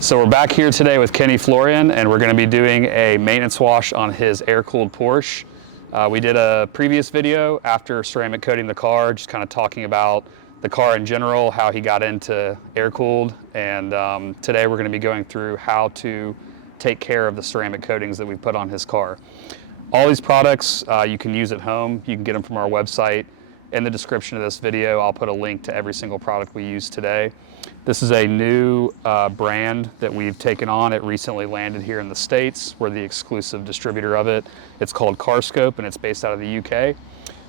So we're back here today with Kenny Florian, and we're going to be doing a maintenance wash on his air-cooled Porsche. We did a previous video after ceramic coating the car, just kind of talking about the car in general, how he got into air-cooled, and today we're going to be going through how to take care of the ceramic coatings that we put on his car. All these products you can use at home. You can get them from our website. In the description of this video, I'll put a link to every single product we use today. This is a new brand that we've taken on. It recently landed here in the States. We're the exclusive distributor of it. It's called CarScope, and it's based out of the UK.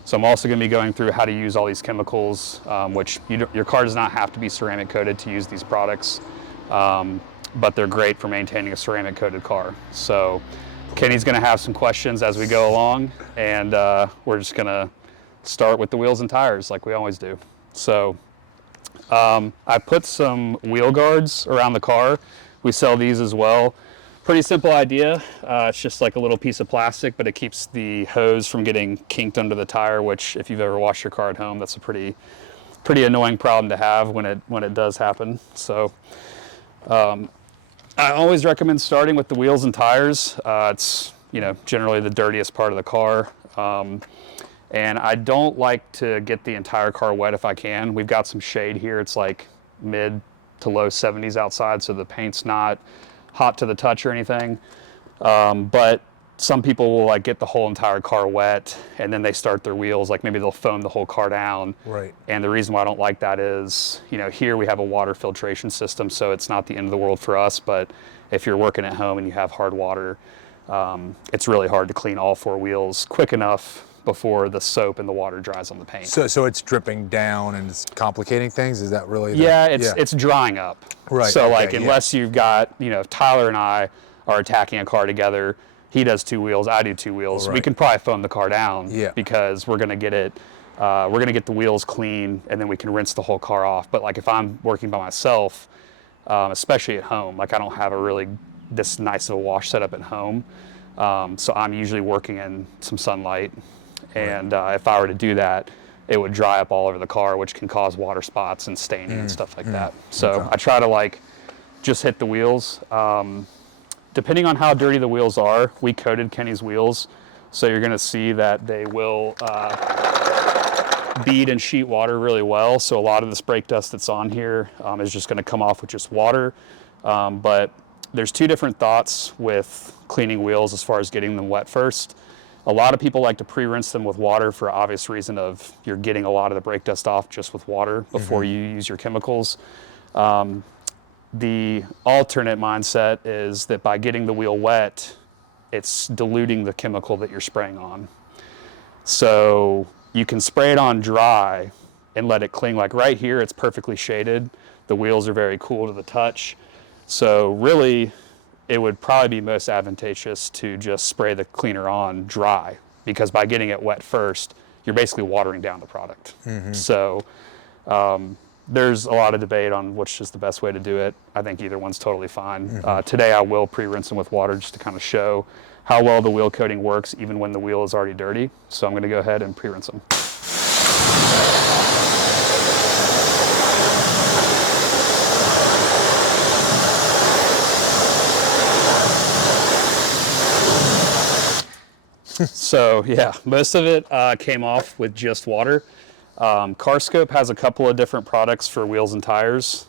So I'm also going to be going through how to use all these chemicals, which your car does not have to be ceramic coated to use these products, but they're great for maintaining a ceramic coated car. So Kenny's going to have some questions as we go along, and we're just going to start with the wheels and tires like we always do. So I put some wheel guards around the car. We sell these as well. Pretty simple idea. It's just like a little piece of plastic, but it keeps the hose from getting kinked under the tire, which if you've ever washed your car at home, that's a pretty annoying problem to have when it does happen. So I always recommend starting with the wheels and tires. It's generally the dirtiest part of the car. And I don't like to get the entire car wet if I can. We've got some shade here. It's like mid to low 70s outside, so the paint's not hot to the touch or anything. But some people will like get the whole entire car wet, and then they start their wheels, like maybe they'll foam the whole car down. Right. And the reason why I don't like that is, here we have a water filtration system, so it's not the end of the world for us, but if you're working at home and you have hard water, it's really hard to clean all four wheels quick enough before the soap and the water dries on the paint. So it's dripping down and it's complicating things? Is that really it's drying up. Right. So unless you've got, if Tyler and I are attacking a car together, he does two wheels, I do two wheels, we can probably foam the car down because we're going to get it, we're going to get the wheels clean, and then we can rinse the whole car off. But like if I'm working by myself, especially at home, like I don't have this nice of a wash setup at home. So I'm usually working in some sunlight. And if I were to do that, it would dry up all over the car, which can cause water spots and staining and stuff like that. So I try to just hit the wheels. Depending on how dirty the wheels are, we coated Kenny's wheels. So you're going to see that they will bead and sheet water really well. So a lot of this brake dust that's on here is just going to come off with just water. But there's two different thoughts with cleaning wheels as far as getting them wet first. A lot of people like to pre-rinse them with water for obvious reason of you're getting a lot of the brake dust off just with water before you use your chemicals. The alternate mindset is that by getting the wheel wet, it's diluting the chemical that you're spraying on. So you can spray it on dry and let it cling. Like right here, it's perfectly shaded. The wheels are very cool to the touch. So really, it would probably be most advantageous to just spray the cleaner on dry, because by getting it wet first, you're basically watering down the product. So there's a lot of debate on which is the best way to do it. I think either one's totally fine. Today I will pre-rinse them with water just to kind of show how well the wheel coating works even when the wheel is already dirty. So I'm going to go ahead and pre-rinse them. So yeah, most of it came off with just water. CarScope has a couple of different products for wheels and tires.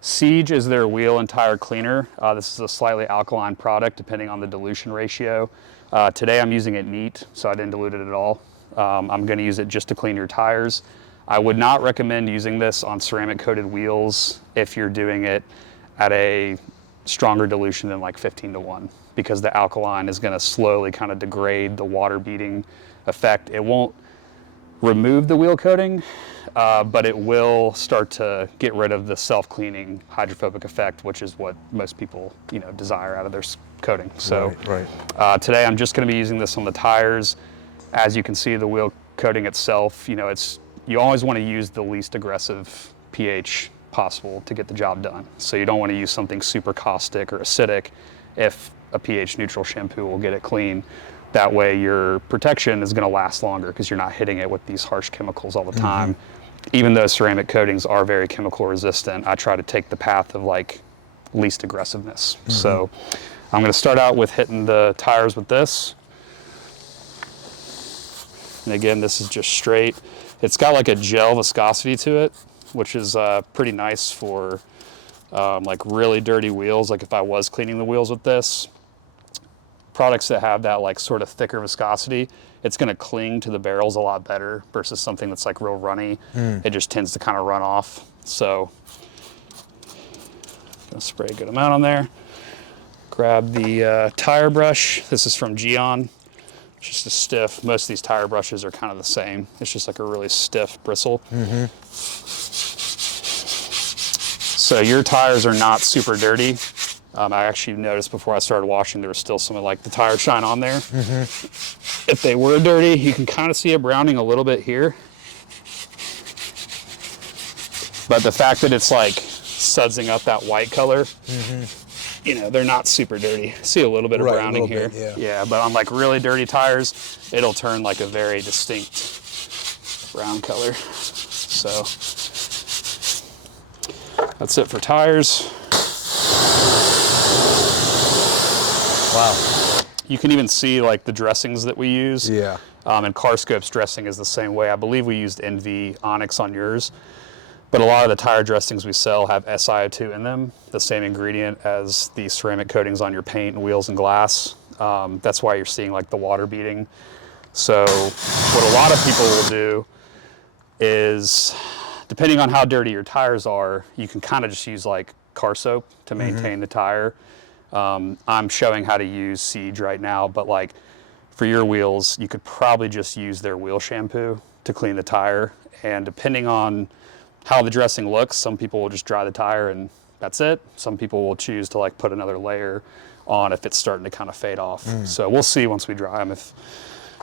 Siege is their wheel and tire cleaner. This is a slightly alkaline product depending on the dilution ratio. Today I'm using it neat, so I didn't dilute it at all. I'm going to use it just to clean your tires. I would not recommend using this on ceramic coated wheels if you're doing it at a stronger dilution than like 15:1, because the alkaline is going to slowly kind of degrade the water beading effect. It won't remove the wheel coating, but it will start to get rid of the self-cleaning hydrophobic effect, which is what most people desire out of their coating. So today I'm just going to be using this on the tires. As you can see, the wheel coating itself, you always want to use the least aggressive pH possible to get the job done. So you don't want to use something super caustic or acidic if a pH neutral shampoo will get it clean. That way your protection is going to last longer because you're not hitting it with these harsh chemicals all the time. Even though ceramic coatings are very chemical resistant, I try to take the path of like least aggressiveness. So I'm going to start out with hitting the tires with this. And again, this is just straight. It's got like a gel viscosity to it, which is pretty nice for like really dirty wheels. Like if I was cleaning the wheels with this, products that have that like sort of thicker viscosity, it's going to cling to the barrels a lot better versus something that's like real runny. It just tends to kind of run off. So gonna spray a good amount on there. Grab the tire brush. This is from Gyeon. It's just a stiff, most of these tire brushes are kind of the same. It's just like a really stiff bristle. So your tires are not super dirty. I actually noticed before I started washing, there was still some of like the tire shine on there. If they were dirty, you can kind of see it browning a little bit here. But the fact that it's like sudsing up that white color, you know, they're not super dirty. See a little bit of browning here. Yeah, but on like really dirty tires, it'll turn like a very distinct brown color. So that's it for tires. Wow. You can even see like the dressings that we use. Yeah. And CarScope's dressing is the same way. I believe we used NV Onyx on yours. But a lot of the tire dressings we sell have SiO2 in them, the same ingredient as the ceramic coatings on your paint and wheels and glass. That's why you're seeing like the water beading. So what a lot of people will do is, depending on how dirty your tires are, you can kind of just use like CarScope to maintain the tire. I'm showing how to use Siege right now, but like for your wheels, you could probably just use their wheel shampoo to clean the tire. And depending on how the dressing looks, some people will just dry the tire and that's it. Some people will choose to like put another layer on if it's starting to kind of fade off. So we'll see once we dry them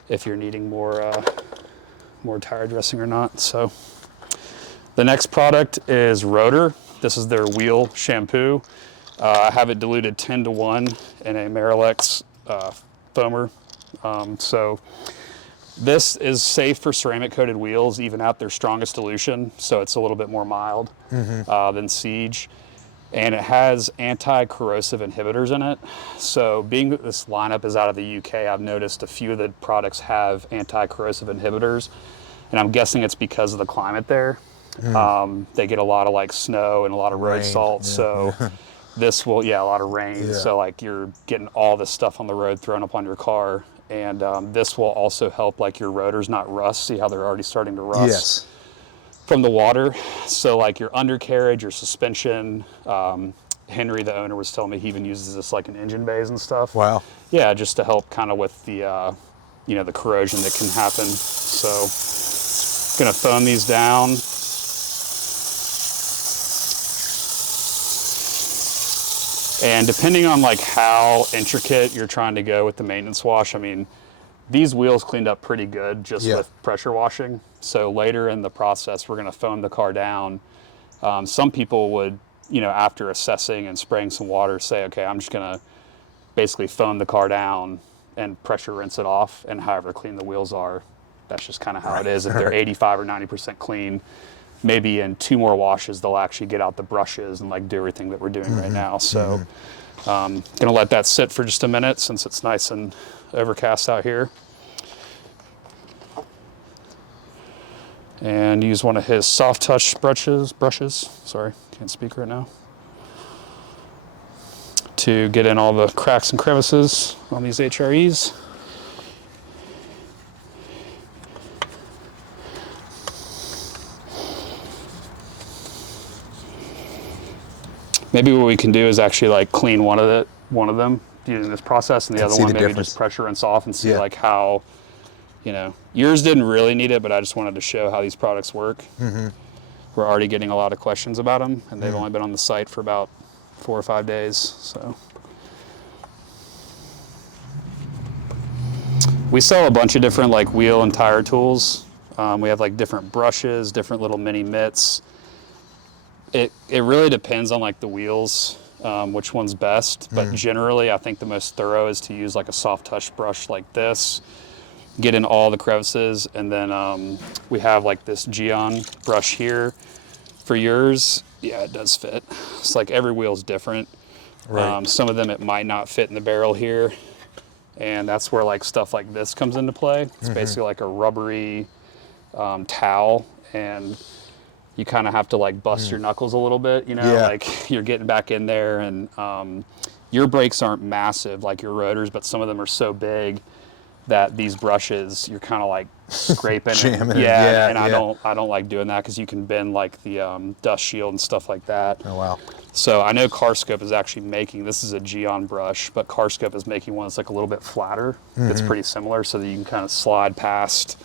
if you're needing more tire dressing or not. So the next product is Rotor. This is their wheel shampoo. I have it diluted 10-to-1 in a Marolex foamer. So this is safe for ceramic coated wheels, even at their strongest dilution. So it's a little bit more mild than Siege. And it has anti-corrosive inhibitors in it. So being that this lineup is out of the UK, I've noticed a few of the products have anti-corrosive inhibitors. And I'm guessing it's because of the climate there. They get a lot of like snow and a lot of road salt. So this will, a lot of rain. So like you're getting all this stuff on the road thrown up on your car. And this will also help like your rotors not rust. See how they're already starting to rust from the water. So like your undercarriage, your suspension, Henry, the owner, was telling me he even uses this like in engine bays and stuff. Wow. Yeah, just to help kind of with the, you know, the corrosion that can happen. So gonna foam these down. And depending on like how intricate you're trying to go with the maintenance wash, I mean, these wheels cleaned up pretty good just with pressure washing. So later in the process, we're gonna foam the car down. Some people would, you know, after assessing and spraying some water, say, okay, I'm just gonna basically foam the car down and pressure rinse it off, and however clean the wheels are, that's just kind of how it is. If they're 85 or 90% clean, maybe in 2 more washes, they'll actually get out the brushes and like do everything that we're doing right now. So gonna let that sit for just a minute since it's nice and overcast out here. And use one of his soft touch brushes, sorry, can't speak right now, to get in all the cracks and crevices on these HREs. Maybe what we can do is actually like clean one of them using this process, and the other one maybe just pressure rinse off and see like how, you know, yours didn't really need it, but I just wanted to show how these products work. We're already getting a lot of questions about them, and they've only been on the site for about 4 or 5 days. So we sell a bunch of different like wheel and tire tools. We have like different brushes, different little mini mitts. It really depends on like the wheels, which one's best, but generally I think the most thorough is to use like a soft touch brush like this, get in all the crevices, and then we have like this Gyeon brush here for yours. Yeah, it does fit. It's like every wheel's different. Right. Some of them it might not fit in the barrel here, and that's where like stuff like this comes into play. It's basically like a rubbery towel, and you kind of have to like bust your knuckles a little bit, you know, like you're getting back in there, and your brakes aren't massive like your rotors, but some of them are so big that these brushes you're kind of like scraping and, I don't like doing that because you can bend like the dust shield and stuff like that. Oh wow. So I know CarScope is actually making, this is a Gyeon brush, but CarScope is making one that's like a little bit flatter. It's pretty similar, so that you can kind of slide past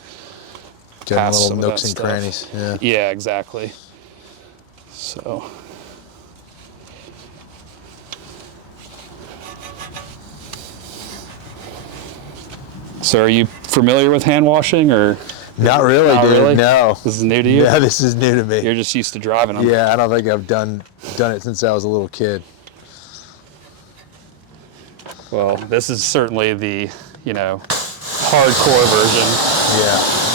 Little nooks and crannies. Yeah, exactly. So are you familiar with hand washing, or? Not really, dude. Really? No. This is new to you? Yeah, this is new to me. You're just used to driving them. Yeah, I don't think I've done it since I was a little kid. Well, this is certainly the, you know, hardcore version. Yeah.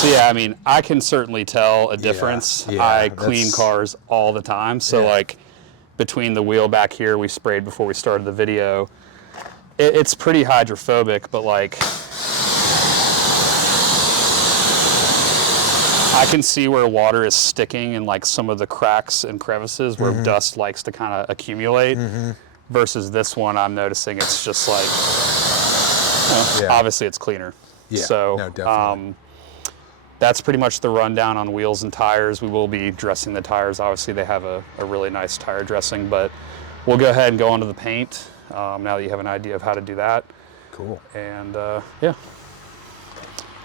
So yeah, I mean, I can certainly tell a difference. Yeah, I clean cars all the time, so like between the wheel back here we sprayed before we started the video, it's pretty hydrophobic, but like I can see where water is sticking in like some of the cracks and crevices where dust likes to kind of accumulate, versus this one I'm noticing it's just like, obviously it's cleaner. Yeah, so no, definitely. That's pretty much the rundown on wheels and tires. We will be dressing the tires. Obviously they have a really nice tire dressing, but we'll go ahead and go on to the paint now that you have an idea of how to do that. Cool. And yeah.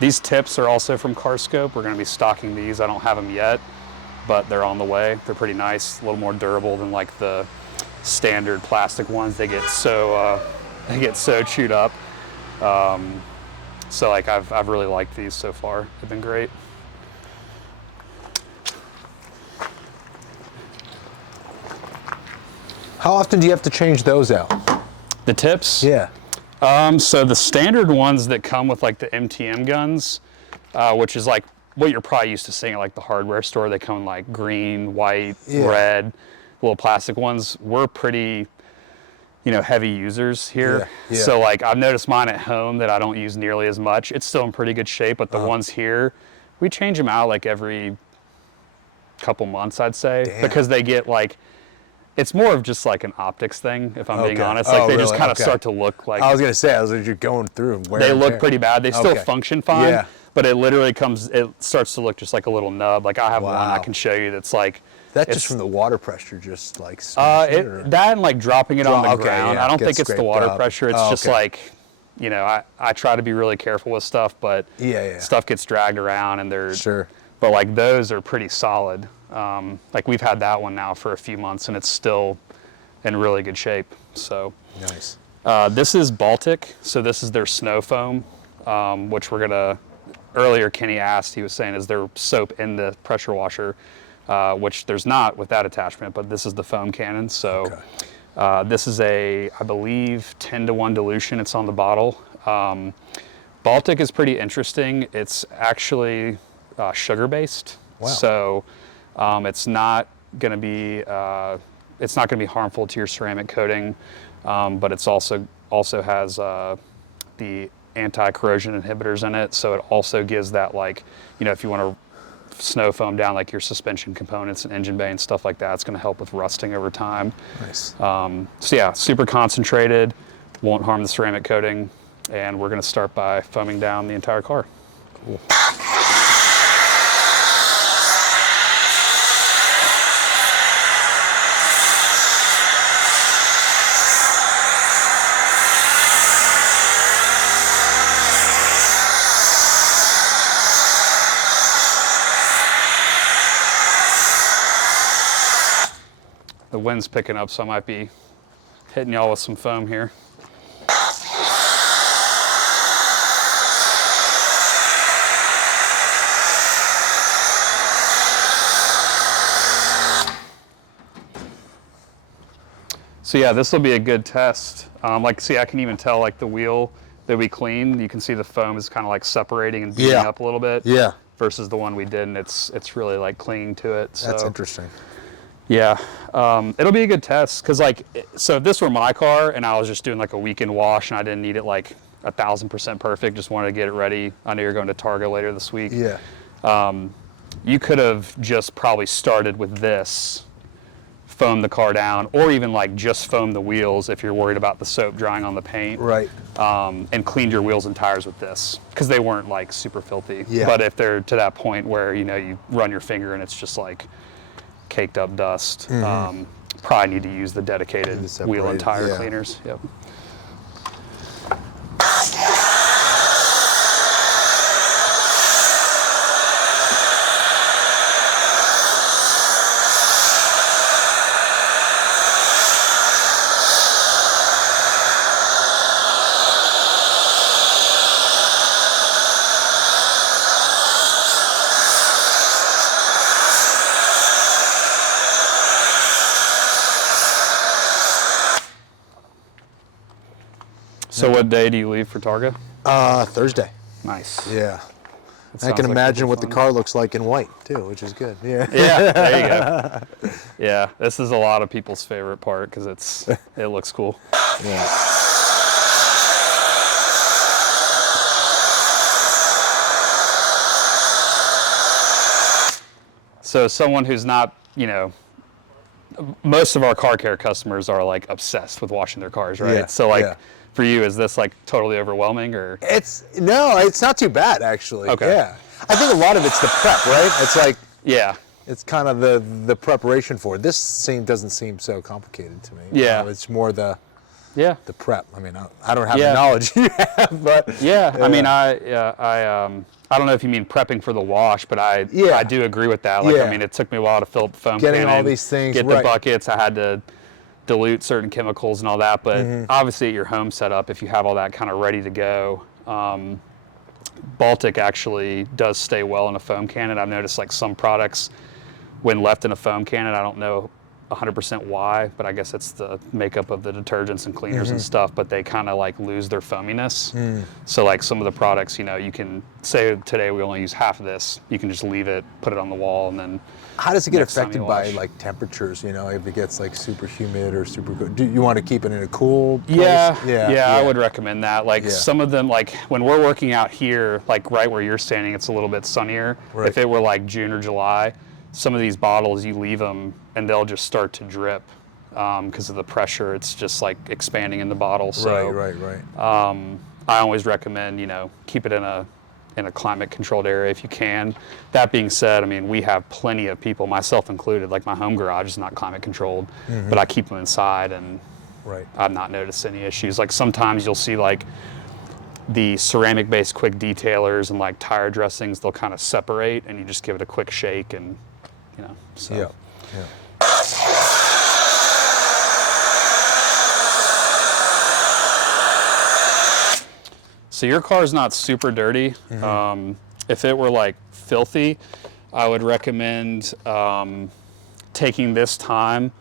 These tips are also from CarScope. We're going to be stocking these. I don't have them yet, but they're on the way. They're pretty nice, a little more durable than like the standard plastic ones. They get so chewed up. So like I've really liked these so far. They've been great. How often do you have to change those out? The tips? Yeah. So the standard ones that come with like the MTM guns, which is like what you're probably used to seeing at like the hardware store, they come in like green, white, red, little plastic ones. We're pretty, you know, heavy users here. So like I've noticed mine at home that I don't use nearly as much. It's still in pretty good shape, but the ones here, we change them out like every couple months, I'd say, because they get like, it's more of just like an optics thing, if I'm being honest. Like they just kind of start to look like. I was gonna say, I was like, you're going through them. They look pretty bad. They still function fine, but it literally it starts to look just like a little nub. Like I have one I can show you that's like. That's just from the water pressure, just like. That and like dropping it on the ground. I don't think it's the water pressure. It's just like, you know, I try to be really careful with stuff, but stuff gets dragged around and they're. But like those are pretty solid. Like we've had that one now for a few months and it's still in really good shape. So nice. This is Baltic, so this is their snow foam, which we're gonna. Earlier, Kenny asked. He was saying, "Is there soap in the pressure washer?" Which there's not with that attachment, but this is the foam cannon. So this is I believe 10-to-1 dilution. It's on the bottle. Baltic is pretty interesting. It's actually sugar-based. Wow. So it's not going to be harmful to your ceramic coating, but it's also has the anti-corrosion inhibitors in it. So it also gives that, like, you know, if you want to snow foam down like your suspension components and engine bay and stuff like that, it's going to help with rusting over time. Nice. So yeah, super concentrated, won't harm the ceramic coating, and we're going to start by foaming down the entire car. Cool. The wind's picking up, so I might be hitting y'all with some foam here. So yeah, this will be a good test. Like, see, I can even tell like the that we cleaned, you can see the foam is kind of like separating and beating up a little bit. Yeah. Versus the one we didn't, it's really like clinging to it. So, that's interesting. Yeah, it'll be a good test because like, so if this were my car and I was just doing like a weekend wash and I didn't need it like 1,000% perfect, just wanted to get it ready. I know you're going to Targa later this week. Yeah. You could have just probably started with this, foam the car down, or even like just foam the wheels if you're worried about the soap drying on the paint. Right. And cleaned your wheels and tires with this because they weren't like super filthy. Yeah. But if they're to that point where, you know, you run your finger and it's just like caked up dust, probably need to use the dedicated wheel and tire cleaners. Yep. So what day do you leave for Targa? Thursday. Nice. Yeah. That I can sounds like imagine it'll be what the fun. car looks like in white too, which is good. Yeah. Yeah, there you go. Yeah, this is a lot of people's favorite part because it looks cool. Yeah. So someone who's not, you know, most of our car care customers are like obsessed with washing their cars, right? Yeah, So like yeah. for you, is this like totally overwhelming or? It's not too bad actually. Okay. Yeah. I think a lot of it's the prep, right? It's like Yeah. it's kind of the preparation for it. This doesn't seem so complicated to me. Yeah. It's more the Yeah. prep. I mean, I don't have Yeah. the knowledge you have, but Yeah. I mean, I don't know if you mean prepping for the wash, but I do agree with that. Like, Yeah. I mean, it took me a while to fill up the foam Getting cannon, all these things, get the right. buckets. I had to dilute certain chemicals and all that. But obviously, at your home setup, if you have all that kind of ready to go, Baltic actually does stay well in a foam cannon. I've noticed like some products, when left in a foam cannon, I don't know 100% why, but I guess it's the makeup of the detergents and cleaners and stuff, but they kind of like lose their foaminess. So like some of the products, you know, you can say today we only use half of this, you can just leave it, put it on the wall, and then how does it get next time affected you by wash. like temperatures? You know, if it gets like super humid or super good, do you want to keep it in a cool place? Yeah, I would recommend that. Like some of them, like when we're working out here, like right where you're standing, it's a little bit sunnier. Right. If it were like June or July, some of these bottles, you leave them and they'll just start to drip because of the pressure. It's just like expanding in the bottle. So Right. I always recommend, you know, keep it in a climate controlled area if you can. That being said, I mean, we have plenty of people, myself included, like my home garage is not climate controlled, but I keep them inside and I've not noticed any issues. Like sometimes you'll see like the ceramic based quick detailers and like tire dressings, they'll kind of separate and you just give it a quick shake and, you know, so. Yeah. So your car's not super dirty. If it were like filthy, I would recommend taking this time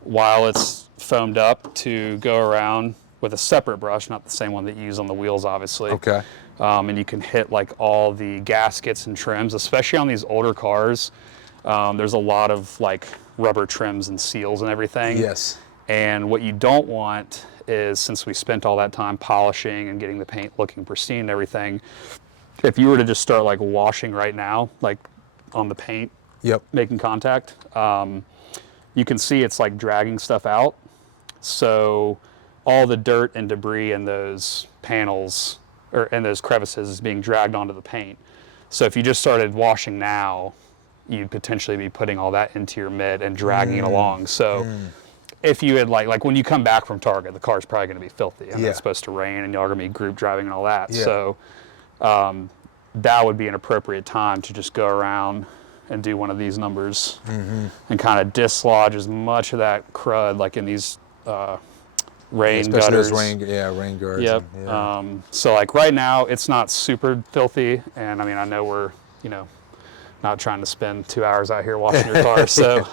while it's foamed up to go around with a separate brush, not the same one that you use on the wheels, obviously. Okay. And you can hit like all the gaskets and trims, especially on these older cars. There's a lot of like rubber trims and seals and everything. Yes. And what you don't want is, since we spent all that time polishing and getting the paint looking pristine and everything, if you were to just start like washing right now, like on the paint, making contact, you can see it's like dragging stuff out. So all the dirt and debris in those panels or in those crevices is being dragged onto the paint. So if you just started washing now, you'd potentially be putting all that into your mitt and dragging it along. So if you had like when you come back from Target, the car's probably going to be filthy. I mean, it's supposed to rain and y'all are going to be group driving and all that. So that would be an appropriate time to just go around and do one of these numbers and kind of dislodge as much of that crud like in these rain gutters. Those rain guards. Yep. So like right now it's not super filthy, and I mean I know we're, you know, not trying to spend 2 hours out here washing your car. So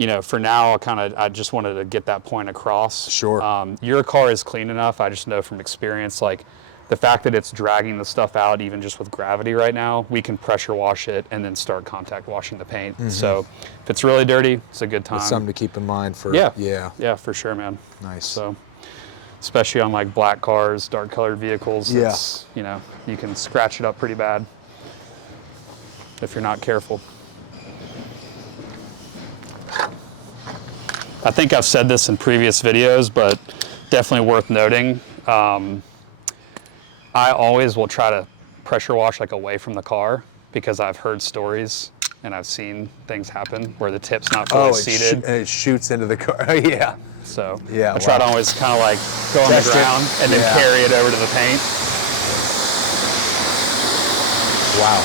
you know, for now, I just wanted to get that point across. Sure. Your car is clean enough. I just know from experience, like the fact that it's dragging the stuff out, even just with gravity right now, we can pressure wash it and then start contact washing the paint. So if it's really dirty, it's a good time. That's something to keep in mind for, yeah, for sure, man. Nice. So, especially on like black cars, dark colored vehicles, it's, you know, you can scratch it up pretty bad if you're not careful. I think I've said this in previous videos, but definitely worth noting. I always will try to pressure wash like away from the car because I've heard stories and I've seen things happen where the tip's not fully seated. And it shoots into the car. Yeah. So yeah, I try to always kind of like go on the ground and then carry it over to the paint. Wow.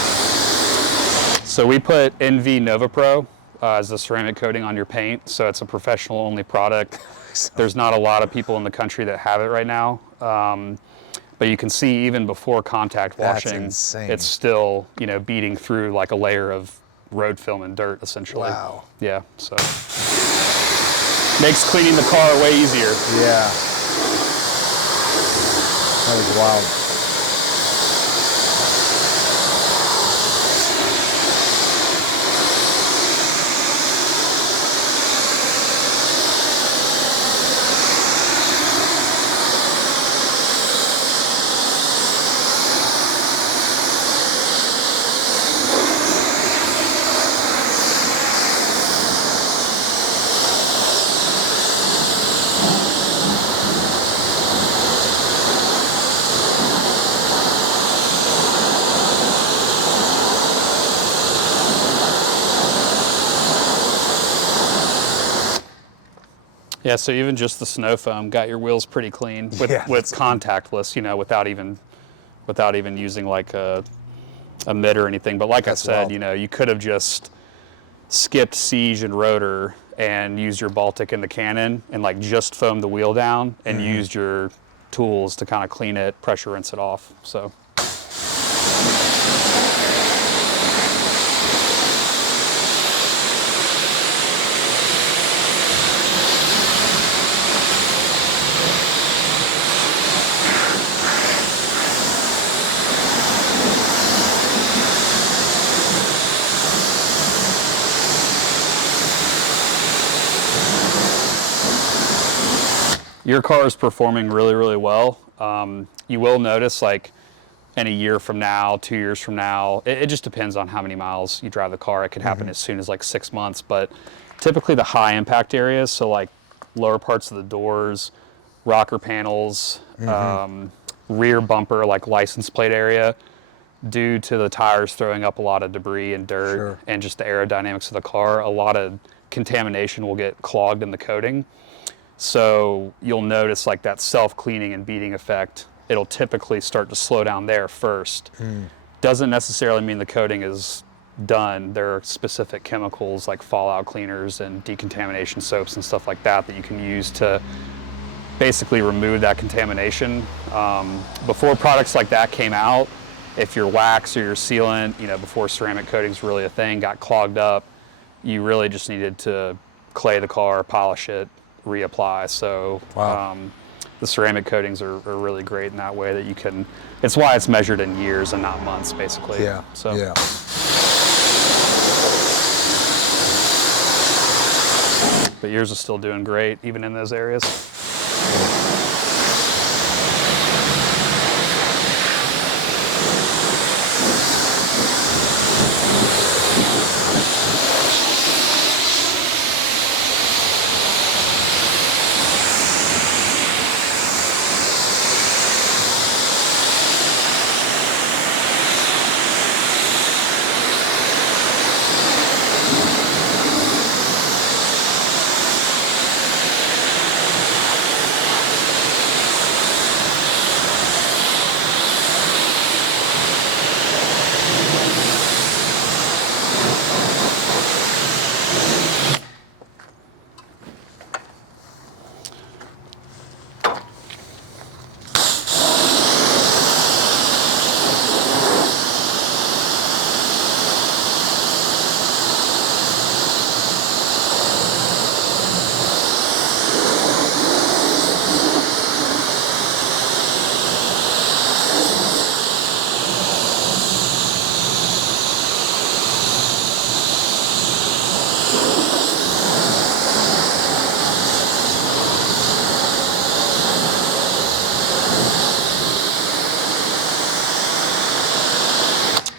So we put NV Nova Pro as the ceramic coating on your paint. So it's a professional only product. There's not a lot of people in the country that have it right now. But you can see even before contact washing, it's still, you know, beating through like a layer of road film and dirt essentially. Wow. Yeah, so makes cleaning the car way easier. Yeah. That was wild. Yeah, so even just the snow foam got your wheels pretty clean with contactless, you know, without even using like a mitt or anything. But like I said, you know, you could have just skipped siege and rotor and used your Baltic and the Cannon and like just foamed the wheel down and used your tools to kind of clean it, pressure rinse it off. So. Your car is performing really, really well. You will notice like in a year from now, 2 years from now, it just depends on how many miles you drive the car. It could happen as soon as like 6 months, but typically the high impact areas, so like lower parts of the doors, rocker panels, rear bumper, like license plate area, due to the tires throwing up a lot of debris and dirt and just the aerodynamics of the car, a lot of contamination will get clogged in the coating. So you'll notice like that self-cleaning and beating effect, it'll typically start to slow down there first. Doesn't necessarily mean the coating is done. There are specific chemicals like fallout cleaners and decontamination soaps and stuff like that that you can use to basically remove that contamination. Before products like that came out, if your wax or your sealant, you know, before ceramic coating's really a thing, got clogged up, you really just needed to clay the car, polish it, reapply. So the ceramic coatings are really great in that way that you can, it's why it's measured in years and not months basically. Yeah, so. yeah. But yours is still doing great even in those areas.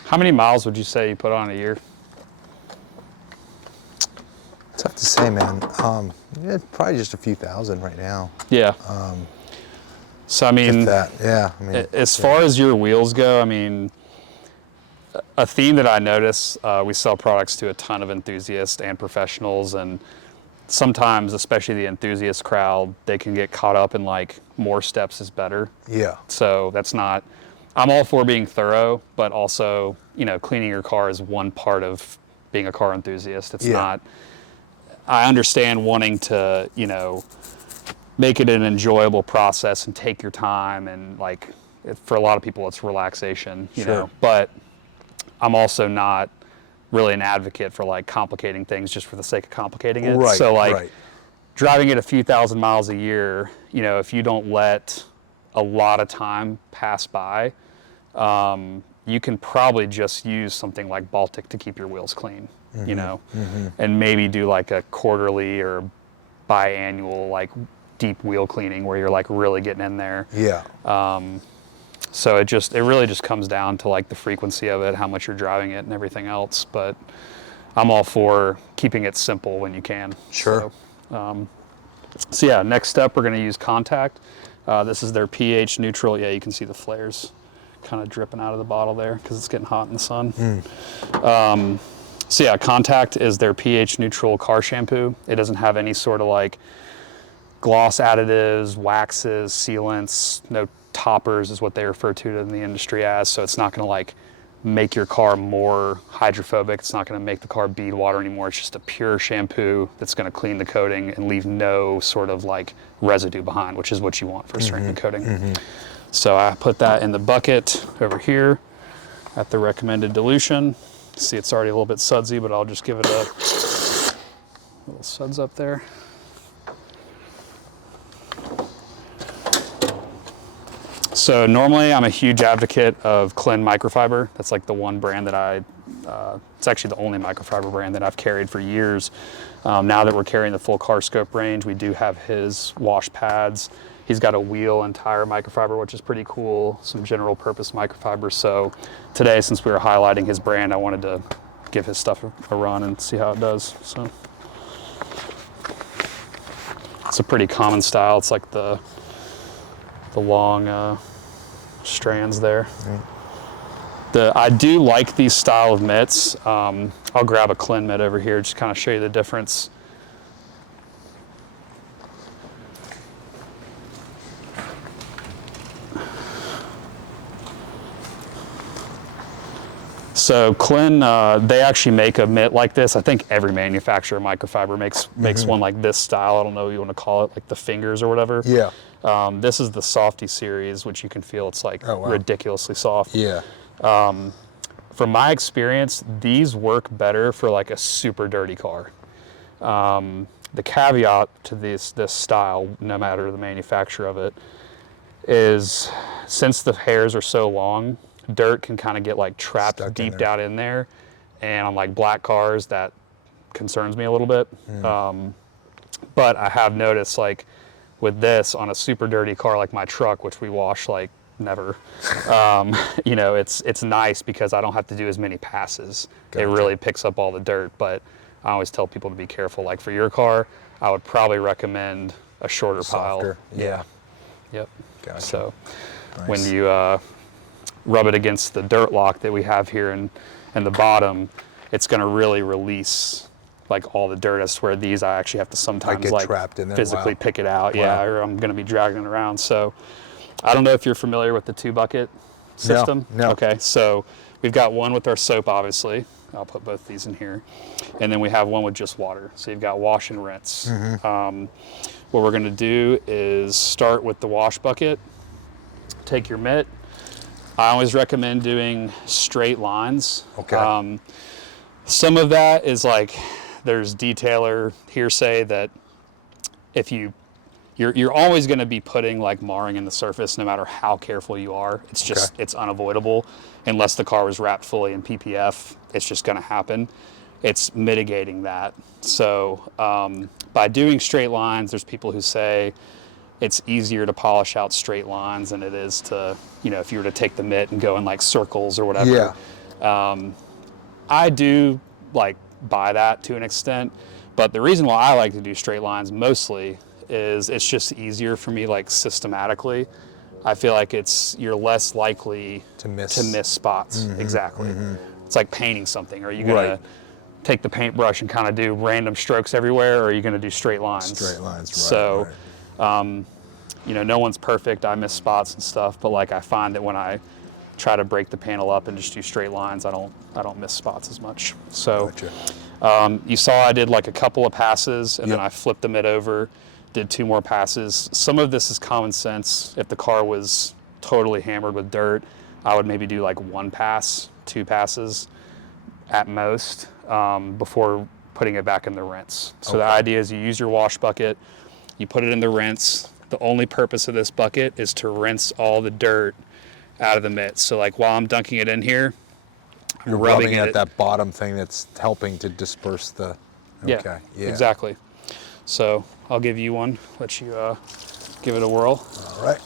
How many miles would you say you put on a year? Tough to say, man. Yeah, probably just a few thousand right now. Yeah. So I mean, if that, yeah. I mean, as far as your wheels go, I mean, a theme that I notice, we sell products to a ton of enthusiasts and professionals, and sometimes, especially the enthusiast crowd, they can get caught up in like more steps is better. Yeah. So that's not, I'm all for being thorough, but also, you know, cleaning your car is one part of being a car enthusiast. It's not, I understand wanting to, you know, make it an enjoyable process and take your time, and like, for a lot of people it's relaxation, you know, but I'm also not really an advocate for like complicating things just for the sake of complicating it. Right, so like driving it a few thousand miles a year, you know, if you don't let a lot of time pass by, you can probably just use something like Baltic to keep your wheels clean, you know, and maybe do like a quarterly or biannual like deep wheel cleaning where you're like really getting in there. Yeah. So it really just comes down to like the frequency of it, how much you're driving it and everything else. But I'm all for keeping it simple when you can. Sure. So yeah, next step, we're gonna use Contact. This is their pH neutral. Yeah, you can see the flares kind of dripping out of the bottle there because it's getting hot in the sun. So yeah, Contact is their pH neutral car shampoo. It doesn't have any sort of like gloss additives, waxes, sealants, no toppers is what they refer to it in the industry as. So it's not gonna like make your car more hydrophobic. It's not gonna make the car bead water anymore. It's just a pure shampoo that's gonna clean the coating and leave no sort of like residue behind, which is what you want for ceramic coating. So I put that in the bucket over here at the recommended dilution. See, it's already a little bit sudsy, but I'll just give it a little suds up there. So normally I'm a huge advocate of KLIN microfiber. That's like the one brand that it's actually the only microfiber brand that I've carried for years. Now that we're carrying the full CarScope range, we do have his wash pads. He's got a wheel and tire microfiber, which is pretty cool, some general purpose microfiber. So today, since we were highlighting his brand, I wanted to give his stuff a run and see how it does. So it's a pretty common style. It's like the long strands there. I do like these style of mitts. I'll grab a KLIN mitt over here, just kind of show you the difference. So KLIN, they actually make a mitt like this. I think every manufacturer of microfiber makes one like this style. I don't know what you want to call it, like the fingers or whatever. Yeah. This is the Softy series, which you can feel it's like ridiculously soft. Yeah. From my experience, these work better for like a super dirty car. The caveat to this style, no matter the manufacturer of it, is since the hairs are so long, dirt can kind of get like trapped deep down in there. And on like black cars, that concerns me a little bit. But I have noticed like with this on a super dirty car like my truck, which we wash like never, you know, it's nice because I don't have to do as many passes. It really picks up all the dirt, but I always tell people to be careful. Like for your car, I would probably recommend a shorter pile. Yeah. Yep. Gotcha. So when you rub it against the dirt lock that we have here in the bottom, it's going to really release like all the dirt. I swear these I actually have to sometimes like trapped in there. Physically pick it out. Yeah, or I'm going to be dragging it around. So I don't know if you're familiar with the 2-bucket system. No. Okay, so we've got one with our soap, obviously. I'll put both these in here. And then we have one with just water. So you've got wash and rinse. What we're going to do is start with the wash bucket. Take your mitt. I always recommend doing straight lines. Okay. Some of that is like, there's detailer hearsay that if you're always going to be putting like marring in the surface no matter how careful you are. It's just, it's unavoidable. Unless the car was wrapped fully in PPF, it's just going to happen. It's mitigating that. So by doing straight lines, there's people who say it's easier to polish out straight lines than it is to, you know, if you were to take the mitt and go in like circles or whatever. I do like buy that to an extent, but the reason why I like to do straight lines mostly is it's just easier for me, like systematically. I feel like you're less likely to miss spots. Exactly. It's like painting something. Are you gonna take the paintbrush and kind of do random strokes everywhere, or are you gonna do straight lines? Straight lines, right. So, you know, no one's perfect. I miss spots and stuff, but like I find that when I try to break the panel up and just do straight lines, I don't miss spots as much. So, Gotcha. you saw I did like a couple of passes, and then I flipped the mitt over, did 2 more passes. Some of this is common sense. If the car was totally hammered with dirt, I would maybe do like 1 pass, 2 passes at most, before putting it back in the rinse. So the idea is you use your wash bucket, you put it in the rinse. The only purpose of this bucket is to rinse all the dirt out of the mitt. So like while I'm dunking it in here, you're rubbing at that bottom thing that's helping to disperse the, yeah, exactly. So I'll give you one, let you give it a whirl. All right.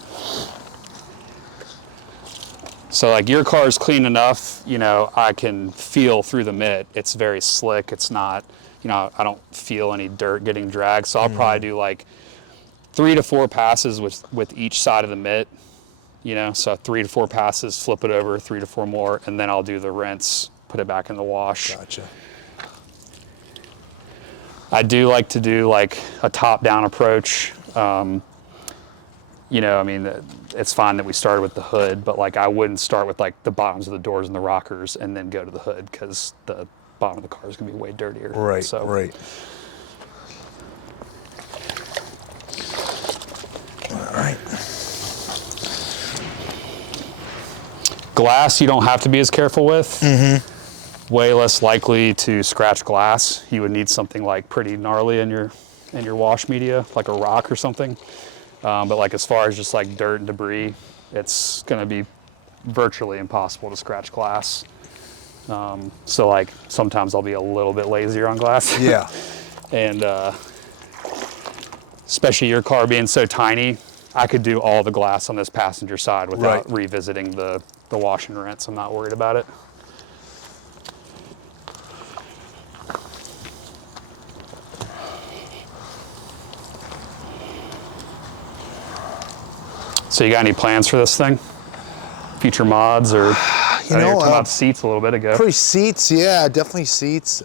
So like your car is clean enough, you know, I can feel through the mitt. It's very slick. It's not, you know, I don't feel any dirt getting dragged. So I'll probably do like 3 to 4 passes with each side of the mitt, you know, so 3 to 4 passes, flip it over, 3 to 4 more, and then I'll do the rinse, put it back in the wash. Gotcha. I do like to do like a top-down approach. You know, I mean, it's fine that we started with the hood, but like I wouldn't start with like the bottoms of the doors and the rockers and then go to the hood, because the bottom of the car is gonna be way dirtier. Right, so. right. All right. Glass, you don't have to be as careful with. Way less likely to scratch glass. You would need something like pretty gnarly in your wash media, like a rock or something. But like as far as just like dirt and debris, it's gonna be virtually impossible to scratch glass. So like sometimes I'll be a little bit lazier on glass. Yeah. And especially your car being so tiny, I could do all the glass on this passenger side without revisiting the wash and rinse. I'm not worried about it. So you got any plans for this thing? Future mods, or you know, talking about seats a little bit ago. Pretty seats, yeah, definitely seats.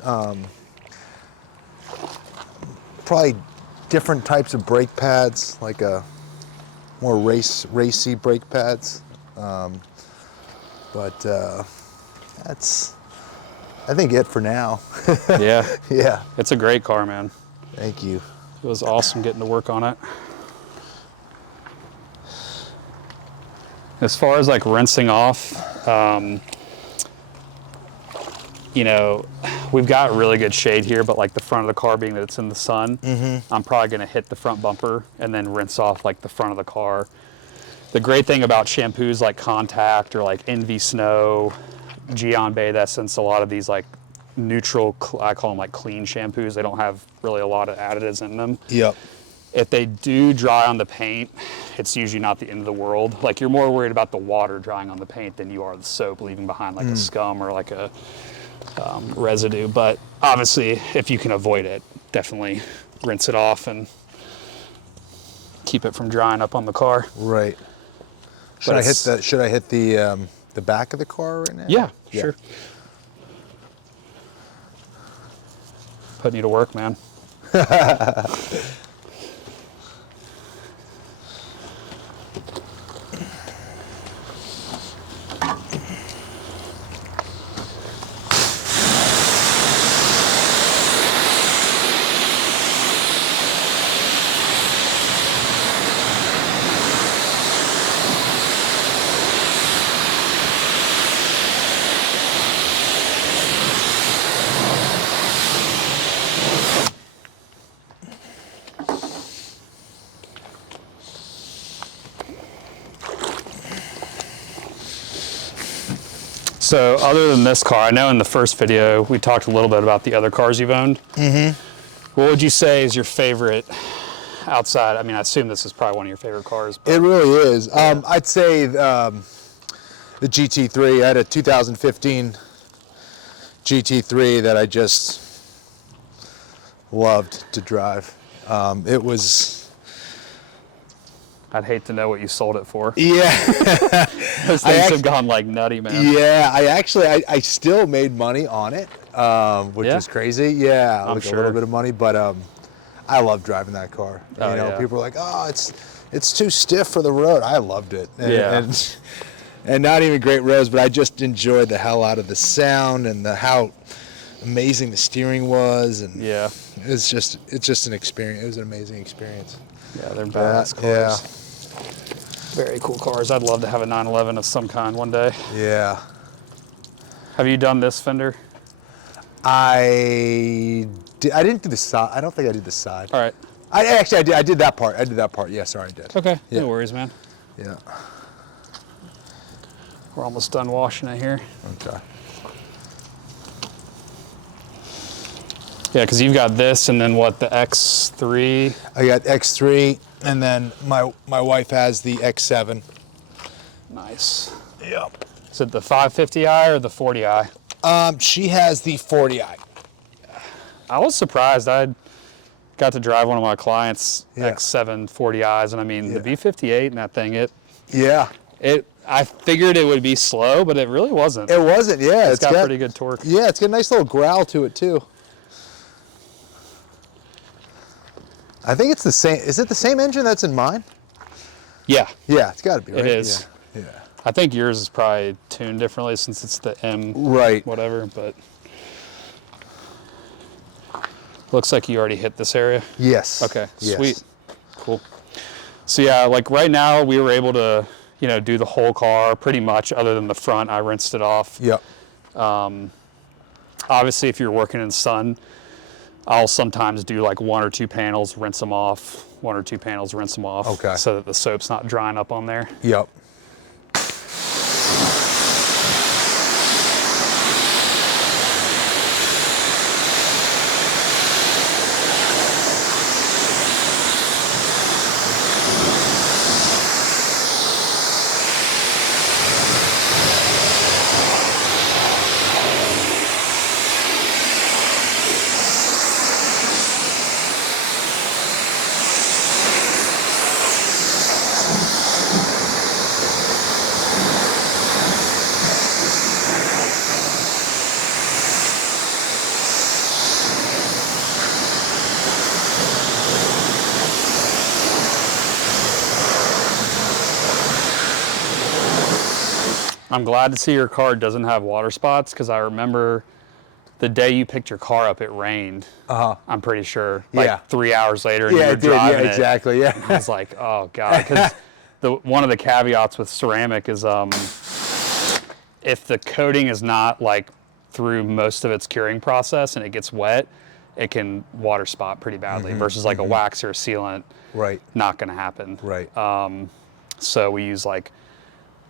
Probably different types of brake pads, like a more racy brake pads. But that's, I think, it for now. Yeah. Yeah. It's a great car, man. Thank you. It was awesome getting to work on it. As far as like rinsing off, you know, we've got really good shade here, but like the front of the car, being that it's in the sun, I'm probably gonna hit the front bumper and then rinse off like the front of the car. The great thing about shampoos like Contact or like Envy Snow, Gyeon Bathe Essence, a lot of these like neutral, I call them like clean shampoos, they don't have really a lot of additives in them. Yep. If they do dry on the paint, it's usually not the end of the world. Like you're more worried about the water drying on the paint than you are the soap leaving behind like a scum or like a residue. But obviously, if you can avoid it, definitely rinse it off and keep it from drying up on the car. Right. Should I hit the back of the car right now? Yeah, sure. Putting you to work, man. So other than this car, I know in the first video we talked a little bit about the other cars you've owned. What would you say is your favorite outside? I mean, I assume this is probably one of your favorite cars. It really is. I'd say the GT3. I had a 2015 GT3 that I just loved to drive. It was... I'd hate to know what you sold it for. Yeah. Those things have gone like nutty, man. Yeah, I still made money on it, which is crazy. Yeah, I'm like sure. a little bit of money, but I love driving that car. Oh, you know, yeah. people are like, oh, it's too stiff for the road. I loved it. And not even great roads, but I just enjoyed the hell out of the sound and how amazing the steering was. And yeah, it's just an experience. It was an amazing experience. Yeah, they're badass cars. Yeah. Very cool cars. I'd love to have a 911 of some kind one day. Yeah. Have you done this fender? I didn't do the side. I don't think I did the side. All right. I did. I did that part. I did that part. Yeah, sorry, I did. Okay. Yeah. No worries, man. Yeah. We're almost done washing it here. Okay. Yeah, because you've got this and then what, the X3? I got X3, and then my wife has the X7. Nice. Yep. Is it the 550i or the 40i? She has the 40i. I was surprised. I got to drive one of my clients' Yeah. X7 40i's, and I mean, the V58 and that thing, I figured it would be slow, but it really wasn't. It wasn't, yeah. It's got pretty good torque. Yeah, it's got a nice little growl to it, too. I think it's the same. Is it the same engine that's in mine? Yeah. Yeah, it's got to be, right? It is. Yeah. I think yours is probably tuned differently since it's the M whatever, but looks like you already hit this area. Yes. Okay, yes. Sweet. Cool. So yeah, like right now we were able to, do the whole car pretty much other than the front. I rinsed it off. Yep. Obviously if you're working in sun, I'll sometimes do like 1 or 2 panels, rinse them off, 1 or 2 panels, rinse them off. Okay. So that the soap's not drying up on there. Yep. I'm glad to see your car doesn't have water spots because I remember the day you picked your car up, it rained. I'm pretty sure. Like 3 hours later, and you were driving it. Exactly. Yeah. I was like, oh god, because one of the caveats with ceramic is if the coating is not like through most of its curing process and it gets wet, it can water spot pretty badly. Versus like a wax or a sealant. Right. Not going to happen. Right. So we use like,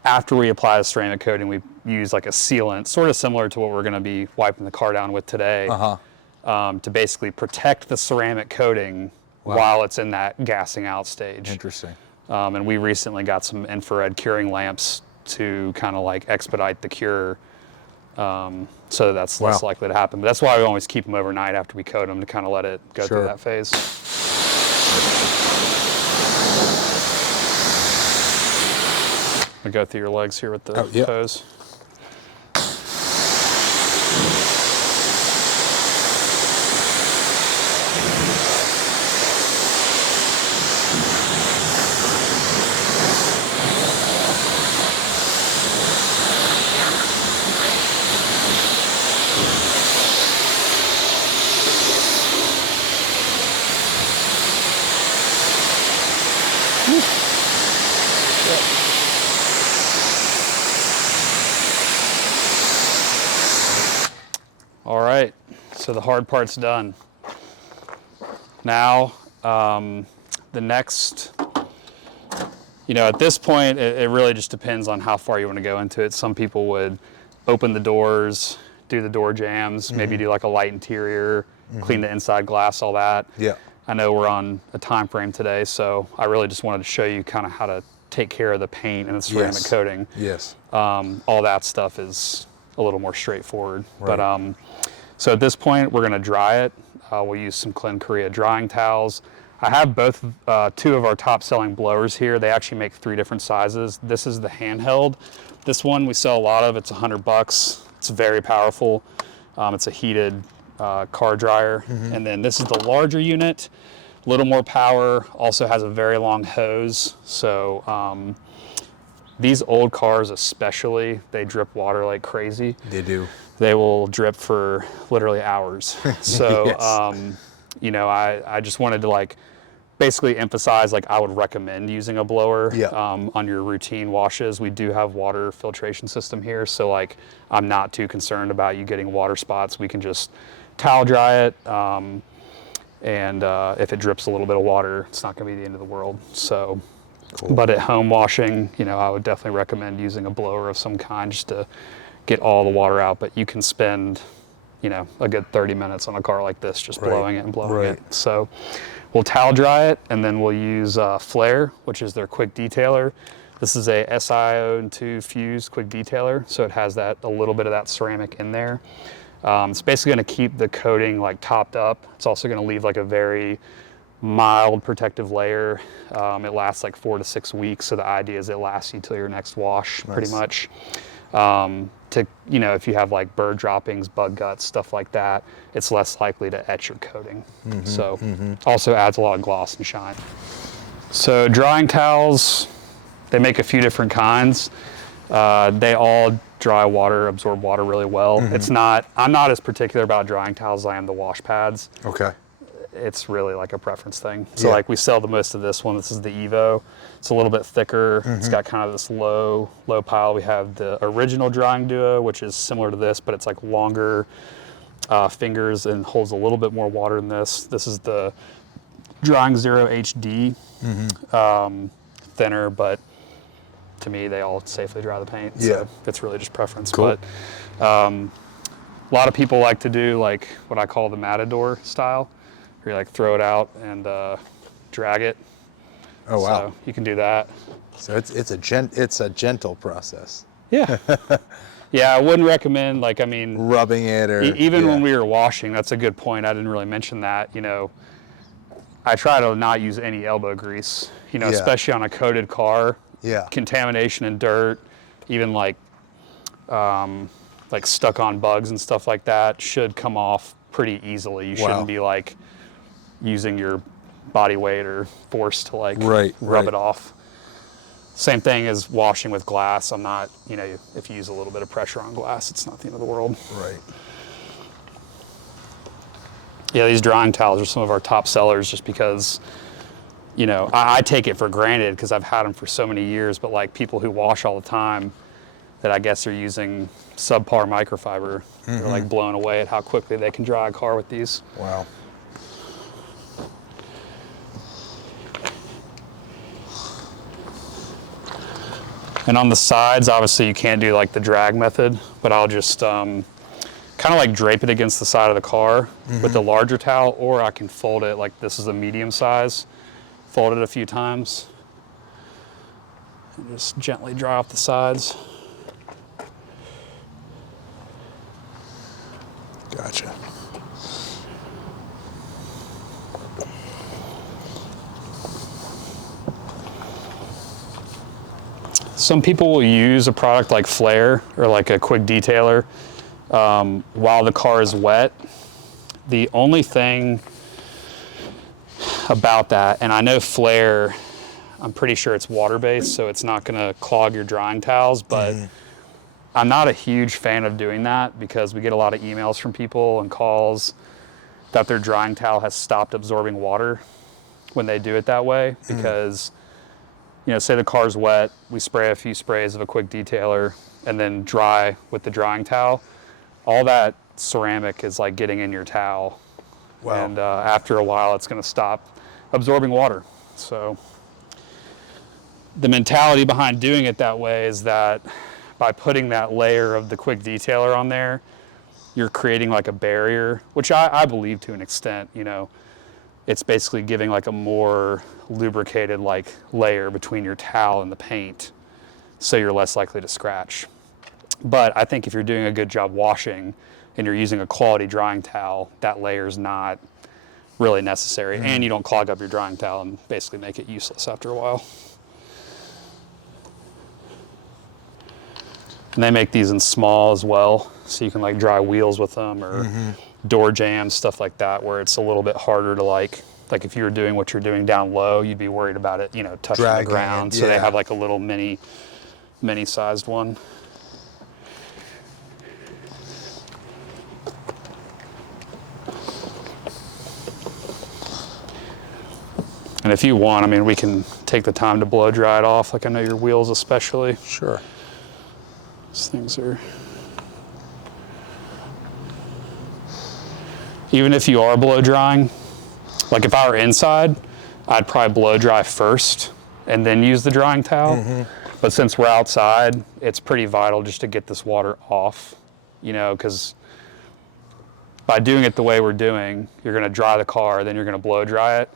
after we apply the ceramic coating, we use like a sealant, sort of similar to what we're going to be wiping the car down with today, to basically protect the ceramic coating while it's in that gassing out stage. Interesting. And we recently got some infrared curing lamps to kind of like expedite the cure, so that's less likely to happen. But that's why we always keep them overnight after we coat them to kind of let it go through that phase. I'll go through your legs here with the hose. All right, so the hard part's done. Now, the next, at this point, it really just depends on how far you want to go into it. Some people would open the doors, do the door jams, maybe do like a light interior, clean the inside glass, all that. Yeah. I know we're on a time frame today, so I really just wanted to show you kind of how to take care of the paint and the ceramic coating. Yes. All that stuff is a little more straightforward. Right. But so at this point, we're gonna dry it. We'll use some KLIN Korea drying towels. I have both, two of our top selling blowers here. They actually make 3 different sizes. This is the handheld. This one we sell a lot of, it's $100. It's very powerful. It's a heated car dryer. And then this is the larger unit, a little more power, also has a very long hose. So these old cars especially, they drip water like crazy. They do. They will drip for literally hours. So, yes. You know, I just wanted to like basically emphasize, like, I would recommend using a blower on your routine washes. We do have water filtration system here, so like I'm not too concerned about you getting water spots. We can just towel dry it, and if it drips a little bit of water, it's not going to be the end of the world. So, cool. But at home washing, you know, I would definitely recommend using a blower of some kind just to get all the water out. But you can spend, you know, a good 30 minutes on a car like this just blowing it and blowing it. So we'll towel dry it, and then we'll use Flair, which is their quick detailer. This is a SiO2 fused quick detailer, so it has that a little bit of that ceramic in there. It's basically going to keep the coating like topped up. It's also going to leave like a very mild protective layer. It lasts like 4 to 6 weeks, so the idea is it lasts you till your next wash, pretty much. To, you know, if you have like bird droppings, bug guts, stuff like that, it's less likely to etch your coating. So also adds a lot of gloss and shine. So drying towels, they make a few different kinds. They all dry water, absorb water really well. It's not, I'm not as particular about drying towels as I am the wash pads. Okay. It's really like a preference thing. So like we sell the most of this one. This is the Evo. It's a little bit thicker. It's got kind of this low pile. We have the original drying duo, which is similar to this, but it's like longer fingers and holds a little bit more water than this. This is the Drying Zero HD, thinner, but to me, they all safely dry the paint. So it's really just preference. Cool. But a lot of people like to do like what I call the Matador style. You like throw it out and drag it. Oh wow! So you can do that. So it's a gentle process. Yeah, yeah. I wouldn't recommend, like, I mean, rubbing it or even when we were washing. That's a good point. I didn't really mention that. You know, I try to not use any elbow grease. You know, especially on a coated car. Yeah. Contamination and dirt, even like stuck on bugs and stuff like that, should come off pretty easily. You shouldn't be like using your body weight or force to like rub it off. Same thing as washing with glass. I'm not, you know, if you use a little bit of pressure on glass, it's not the end of the world. Right. Yeah, these drying towels are some of our top sellers just because, you know, I take it for granted because I've had them for so many years, but like people who wash all the time that I guess are using subpar microfiber, they're like blown away at how quickly they can dry a car with these. Wow. And on the sides, obviously you can't do like the drag method, but I'll just kind of like drape it against the side of the car with the larger towel, or I can fold it like this is a medium size, fold it a few times, and just gently dry off the sides. Gotcha. Some people will use a product like Flair or like a quick detailer while the car is wet. The only thing about that, and I know Flair, I'm pretty sure it's water-based, so it's not gonna clog your drying towels, but I'm not a huge fan of doing that because we get a lot of emails from people and calls that their drying towel has stopped absorbing water when they do it that way because, you know, say the car's wet, we spray a few sprays of a quick detailer and then dry with the drying towel. All that ceramic is like getting in your towel. Wow. And after a while, it's gonna stop absorbing water. So the mentality behind doing it that way is that by putting that layer of the quick detailer on there, you're creating like a barrier, which I believe to an extent, you know, it's basically giving like a more lubricated like layer between your towel and the paint, so you're less likely to scratch. But I think if you're doing a good job washing and you're using a quality drying towel, that layer is not really necessary. And you don't clog up your drying towel and basically make it useless after a while. And they make these in small as well, so you can like dry wheels with them or door jams, stuff like that, where it's a little bit harder to like if you were doing what you're doing down low, you'd be worried about it, you know, touching the ground. So they have like a little mini sized one. And if you want, I mean, we can take the time to blow dry it off. Like I know your wheels especially. Sure. These things are, even if you are blow drying, like if I were inside, I'd probably blow dry first and then use the drying towel. But since we're outside, it's pretty vital just to get this water off, you know, because by doing it the way we're doing, you're gonna dry the car, then you're gonna blow dry it,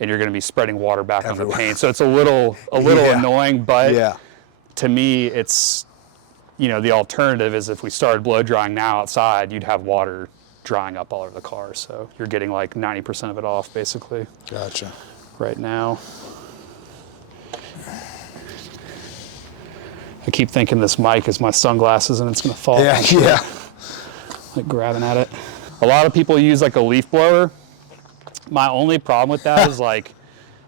and you're gonna be spreading water back on the paint. So it's a little annoying, but to me, it's, you know, the alternative is if we started blow drying now outside, you'd have water drying up all over the car. So you're getting like 90% of it off basically. Gotcha. Right now. I keep thinking this mic is my sunglasses and it's gonna fall. Yeah. Like grabbing at it. A lot of people use like a leaf blower. My only problem with that is like,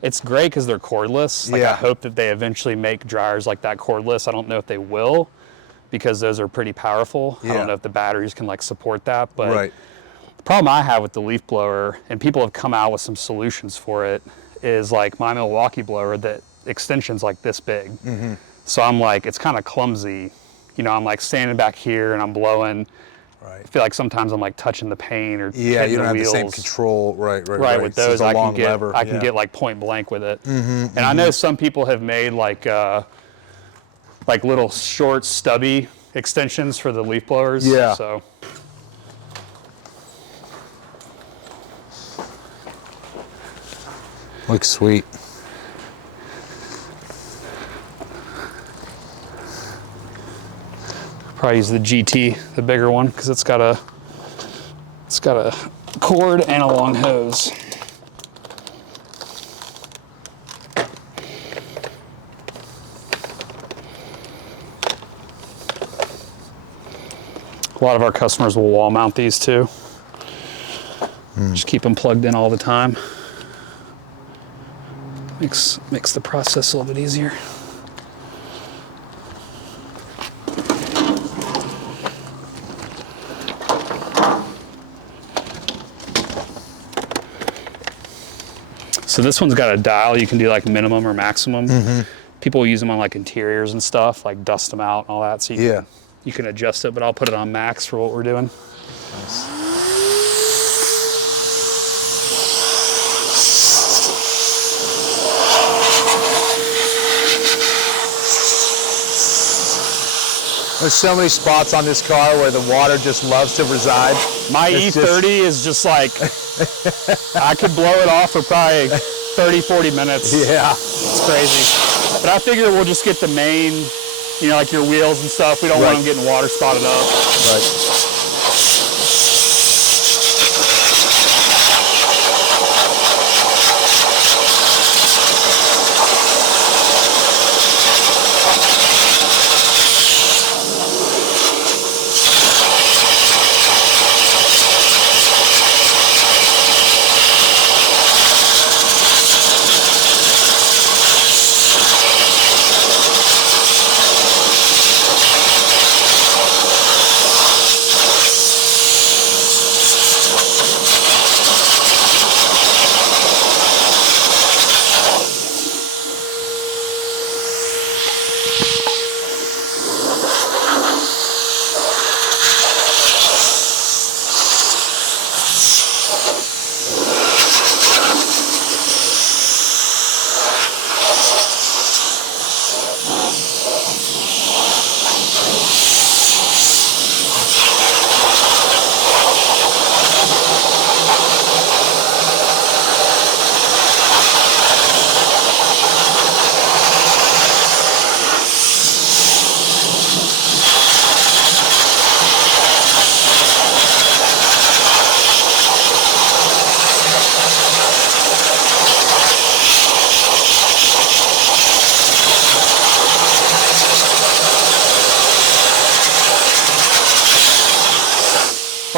it's great because they're cordless. Like I hope that they eventually make dryers like that cordless. I don't know if they will, because those are pretty powerful. I don't know if the batteries can like support that, but the problem I have with the leaf blower, and people have come out with some solutions for it, is like my Milwaukee blower, that extension's like this big. So I'm like, it's kind of clumsy. You know, I'm like standing back here and I'm blowing. I feel like sometimes I'm like touching the paint or you don't have wheels. the same control. Right. With those, I can get like point blank with it. And I know some people have made like little short stubby extensions for the leaf blowers. So. Looks sweet. Probably use the GT, the bigger one, because it's got a cord and a long hose. A lot of our customers will wall mount these too. Just keep them plugged in all the time. Makes the process a little bit easier. So this one's got a dial. You can do like minimum or maximum. People use them on like interiors and stuff, like dust them out and all that. So you can adjust it, but I'll put it on max for what we're doing. Nice. There's so many spots on this car where the water just loves to reside. My E30 is just like, I could blow it off for probably 30, 40 minutes. It's crazy. But I figure we'll just get the main, you know, like your wheels and stuff. We don't want them getting water spotted up.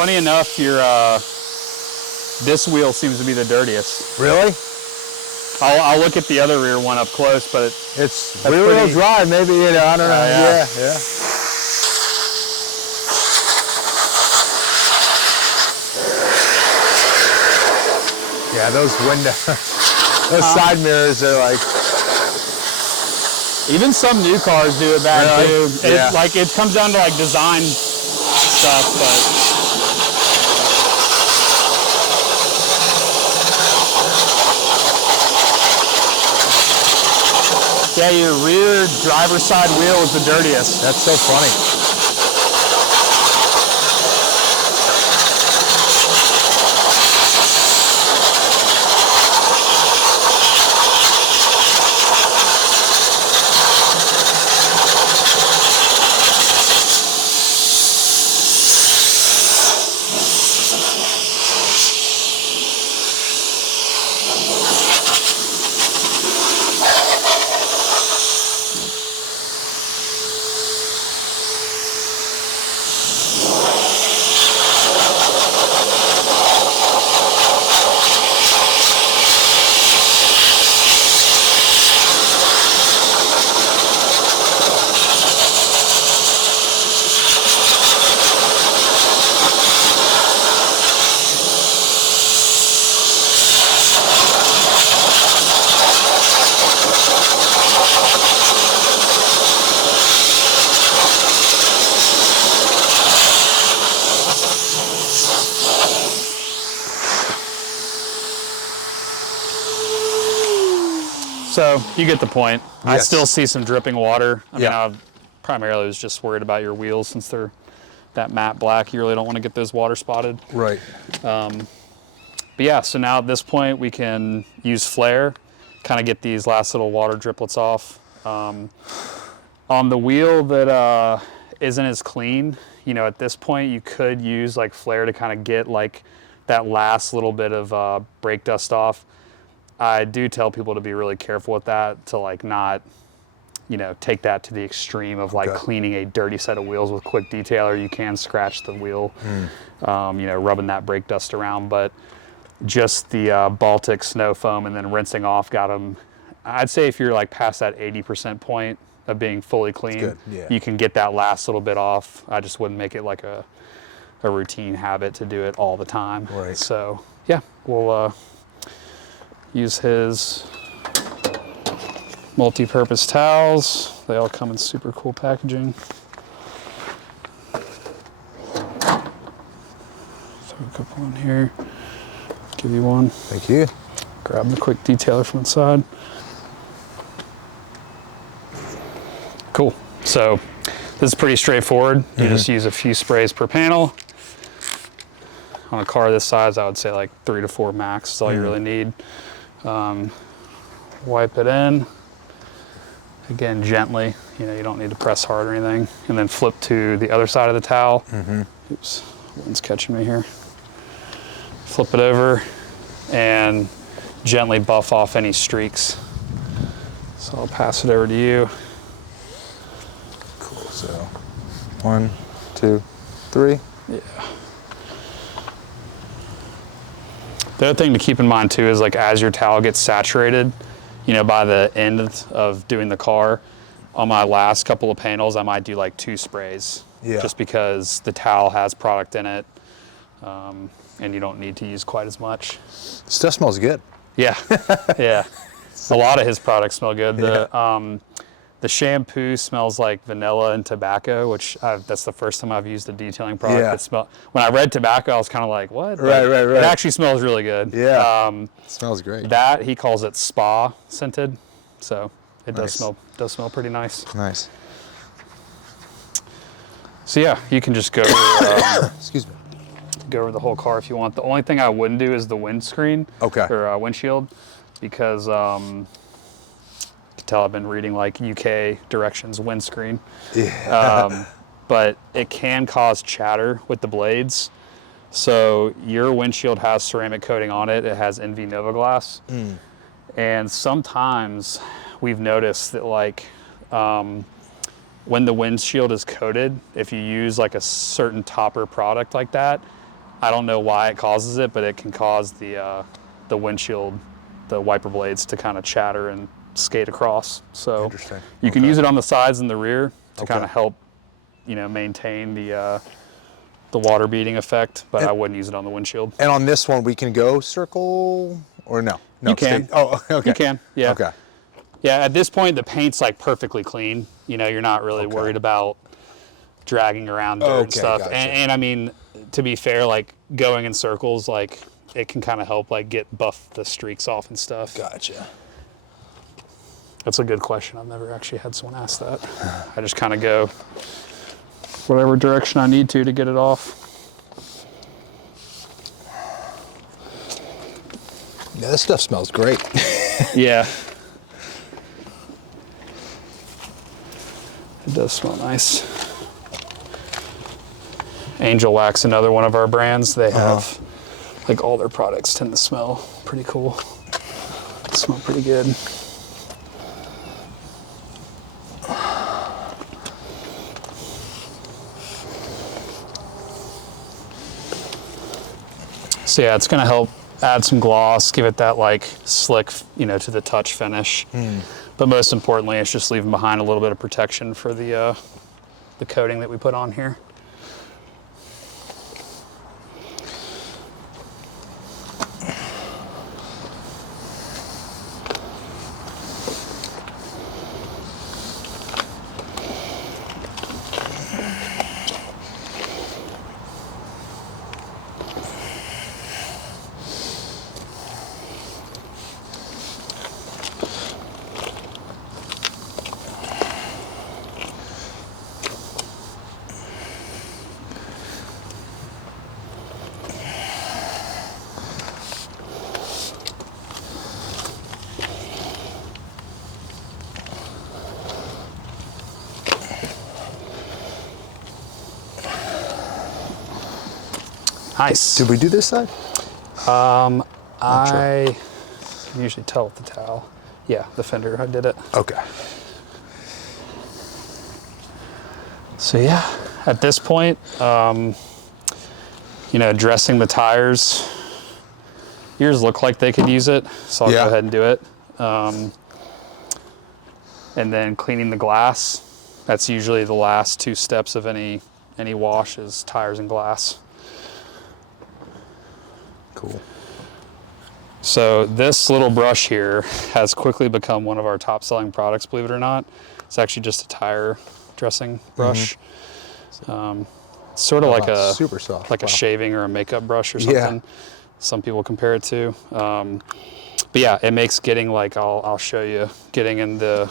funny enough, your this wheel seems to be the dirtiest. Really? I'll look at the other rear one up close, but it's rear-wheel drive. Maybe, you know, I don't know. Yeah. Yeah, those those side mirrors are like. Even some new cars do it bad too. Like it comes down to like design stuff, but. Yeah, your rear driver's side wheel is the dirtiest. That's so funny. So you get the point. Yes. I still see some dripping water. I mean, I primarily was just worried about your wheels since they're that matte black. You really don't want to get those water spotted. Right. But yeah, so now at this point we can use Flair, kind of get these last little water driplets off. On the wheel that isn't as clean, you know, at this point you could use like Flair to kind of get like that last little bit of brake dust off. I do tell people to be really careful with that, to like not, you know, take that to the extreme of like cleaning a dirty set of wheels with Quck detailer. You can scratch the wheel, you know, rubbing that brake dust around, but just the Baltic snow foam and then rinsing off got them. I'd say if you're like past that 80% point of being fully clean, you can get that last little bit off. I just wouldn't make it like a routine habit to do it all the time. Right. So yeah, we'll use his multi-purpose towels. They all come in super cool packaging. Throw a couple in here. Give you one. Thank you. Grab the Quck detailer from the side. Cool. So this is pretty straightforward. You just use a few sprays per panel. On a car this size, I would say like 3 to 4 max is all you really need. Wipe it in. Again, gently. You know, you don't need to press hard or anything. And then flip to the other side of the towel. Oops, one's catching me here. Flip it over and gently buff off any streaks. So I'll pass it over to you. Cool. So 1, 2, 3. Yeah. The other thing to keep in mind too is like as your towel gets saturated, you know, by the end of doing the car, on my last couple of panels, I might do like 2 sprays. Just because the towel has product in it, and you don't need to use quite as much. Stuff smells good. Yeah, yeah. A lot of his products smell good. The shampoo smells like vanilla and tobacco, which that's the first time I've used a detailing product that smell. When I read tobacco, I was kind of like, what? Right. It actually smells really good. Yeah. It smells great. That he calls it spa scented, so it does smell pretty nice. Nice. So yeah, you can just go over, excuse me. Go over the whole car if you want. The only thing I wouldn't do is the windscreen or windshield, because you can tell I've been reading like UK directions windscreen. But it can cause chatter with the blades. So your windshield has ceramic coating on it. It has NV Nova Glass. And sometimes we've noticed that like when the windshield is coated, if you use like a certain topper product like that, I don't know why it causes it, but it can cause the windshield, the wiper blades to kind of chatter and skate across. So Interesting. you can use it on the sides and the rear to Okay. kind of help, you know, maintain the water beading effect, but I wouldn't use it on the windshield. And on this one, we can go circle or no? No, You can. Oh, okay. You can, yeah. Okay. Yeah, at this point, the paint's like perfectly clean. You know, you're not really worried about dragging around dirt and stuff. Gotcha. And I mean, to be fair, like going in circles, like it can kind of help like buff the streaks off and stuff. Gotcha. That's a good question. I've never actually had someone ask that. I just kind of go whatever direction I need to get it off. Yeah, this stuff smells great. Yeah. It does smell nice. Angel Wax, another one of our brands. They have, like all their products tend to smell pretty cool. They smell pretty good. So yeah, it's gonna help add some gloss, give it that like slick, you know, to the touch finish. But most importantly, it's just leaving behind a little bit of protection for the coating that we put on here. Nice. Did we do this side? I can usually tell with the towel. Yeah, the fender, I did it. Okay. So yeah, at this point, you know, dressing the tires, yours look like they could use it, so I'll go ahead and do it. And then cleaning the glass, that's usually the last two steps of any wash is tires and glass. Cool. So this little brush here has quickly become one of our top selling products, believe it or not. It's actually just a tire dressing brush. It's sort of like a super soft, like a shaving or a makeup brush or something. Some people compare it to. But yeah, it makes getting like, I'll show you, getting in the,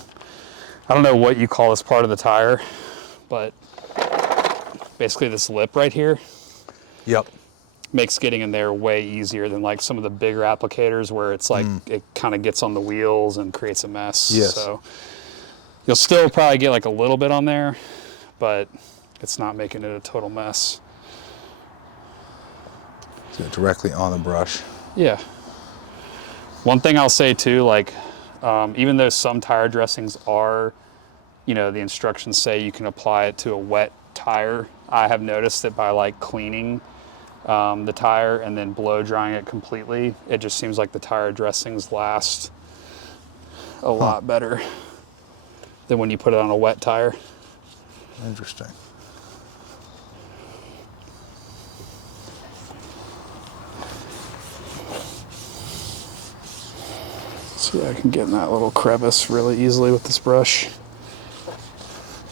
I don't know what you call this part of the tire, but basically this lip right here. Yep. Makes getting in there way easier than like some of the bigger applicators where it's like it kind of gets on the wheels and creates a mess. Yes. So you'll still probably get like a little bit on there, but it's not making it a total mess. So directly on the brush. Yeah. One thing I'll say too, like even though some tire dressings are, you know, the instructions say you can apply it to a wet tire, I have noticed that by like cleaning the tire and then blow drying it completely, it just seems like the tire dressings last a lot better than when you put it on a wet tire. Interesting. See, I can get in that little crevice really easily with this brush.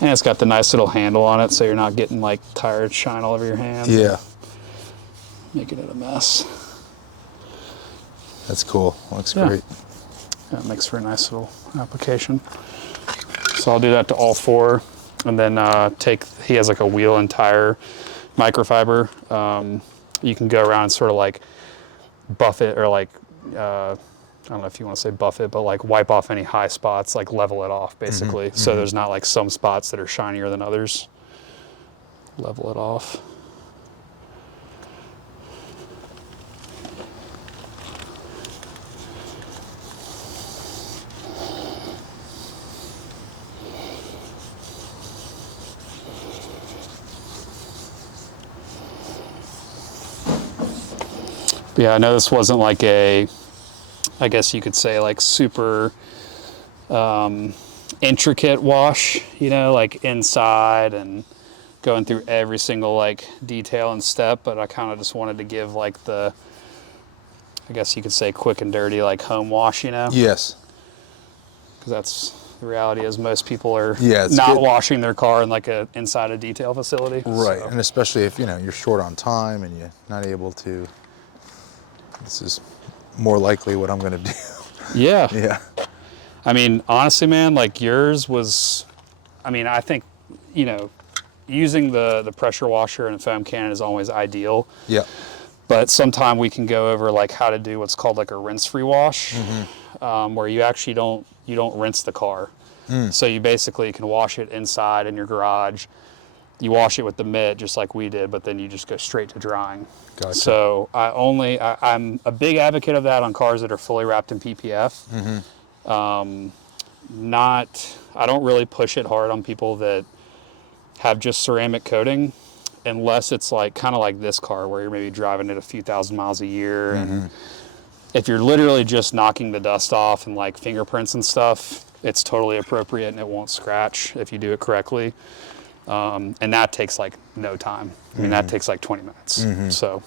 And it's got the nice little handle on it, so you're not getting like tire shine all over your hands. Yeah. Making it a mess. That's cool. Looks great. Yeah, it makes for a nice little application. So I'll do that to all four, and then he has like a wheel and tire microfiber. You can go around and sort of like buff it, or like, I don't know if you want to say buff it, but like wipe off any high spots, like level it off basically. So there's not like some spots that are shinier than others. Level it off. Yeah, I know this wasn't like a, I guess you could say like super intricate wash, you know, like inside and going through every single like detail and step, but I kind of just wanted to give like the, I guess you could say quick and dirty like home wash, you know? Yes. Because that's the reality is most people are not washing their car in like a inside a detail facility. Right, so. And especially if, you know, you're short on time and you're not able to, this is more likely what I'm gonna do. Yeah. Yeah. I mean, honestly, man, like yours was, I mean, I think, you know, using the pressure washer and a foam cannon is always ideal. Yeah. But sometime we can go over like how to do what's called like a rinse-free wash, where you actually don't rinse the car. So you basically can wash it inside in your garage. You wash it with the mitt just like we did, but then you just go straight to drying. Gotcha. So I'm a big advocate of that on cars that are fully wrapped in PPF. I don't really push it hard on people that have just ceramic coating, unless it's like kind of like this car where you're maybe driving it a few thousand miles a year. And if you're literally just knocking the dust off and like fingerprints and stuff, it's totally appropriate and it won't scratch if you do it correctly. And that takes like no time. I mean, that takes like 20 minutes. So.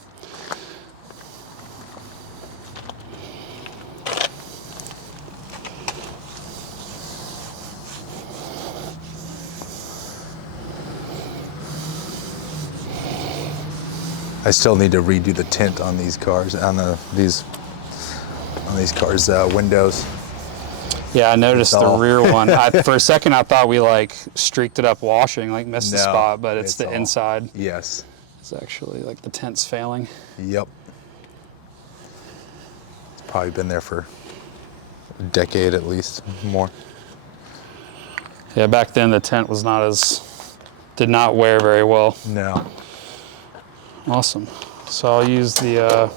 I still need to redo the tint on these cars, on these cars' windows. Yeah, I noticed the rear one. For a second, I thought we like streaked it up washing, like missed the spot, but it's the inside. Yes. It's actually like the tint's failing. Yep. It's probably been there for a decade at least, more. Yeah, back then the tint was did not wear very well. No. Awesome. So I'll use the...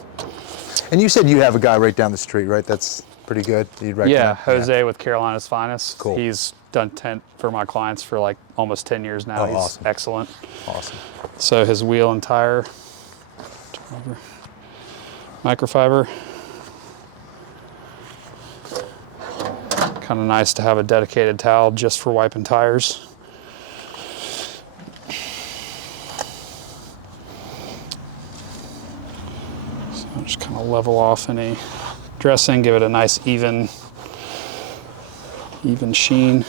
And you said you have a guy right down the street, right? That's pretty good. Yeah, Jose with Carolina's Finest. Cool. He's done tint for my clients for like almost 10 years now. He's awesome. Excellent. Awesome. So his wheel and tire, microfiber. Kind of nice to have a dedicated towel just for wiping tires. Just kind of level off any dressing, give it a nice even sheen.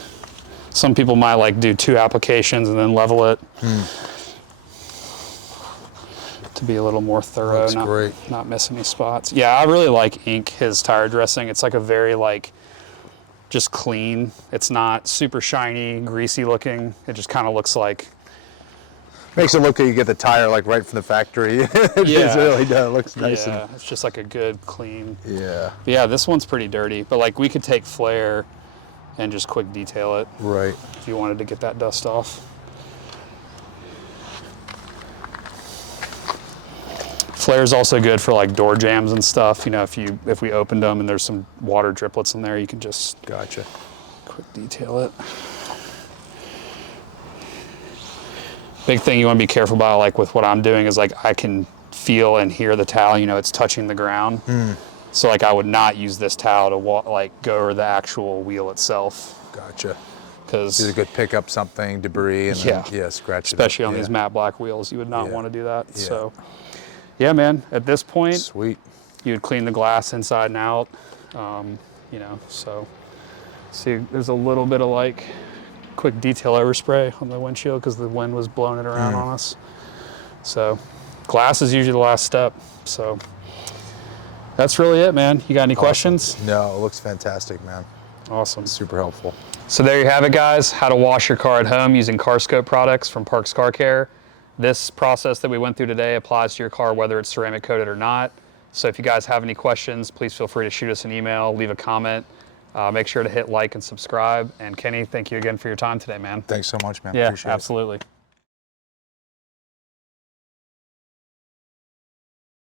Some people might like do 2 applications and then level it to be a little more thorough, not miss any spots. Yeah, I really like Ink, his tire dressing. It's like a very like just clean. It's not super shiny, greasy looking. It just kind of looks like makes it look like you get the tire like right from the factory. It really does. It looks nice. Yeah, it's just like a good, clean. Yeah. But yeah, this one's pretty dirty, but like we could take Flair and just quick detail it. Right. If you wanted to get that dust off. Flair's also good for like door jams and stuff. You know, if we opened them and there's some water driplets in there, you can just quick detail it. Big thing you want to be careful about, like with what I'm doing, is like I can feel and hear the towel. You know, it's touching the ground. So like I would not use this towel to like go over the actual wheel itself. Gotcha. Because you could pick up something, debris, and then, scratch it. Especially on these matte black wheels, you would not want to do that. Yeah. So, yeah, man. At this point, sweet. You would clean the glass inside and out. You know, so see, there's a little bit of like quick detail overspray on the windshield because the wind was blowing it around on us. So glass is usually the last step. So that's really it, man. You got any questions? No, it looks fantastic, man. Awesome. Super helpful. So there you have it, guys. How to wash your car at home using CarScope products from Parks Car Care. This process that we went through today applies to your car whether it's ceramic coated or not. So if you guys have any questions, please feel free to shoot us an email, leave a comment. Make sure to hit like and subscribe. And Kenny, thank you again for your time today, man. Thanks so much, man. Yeah, Appreciate it. absolutely.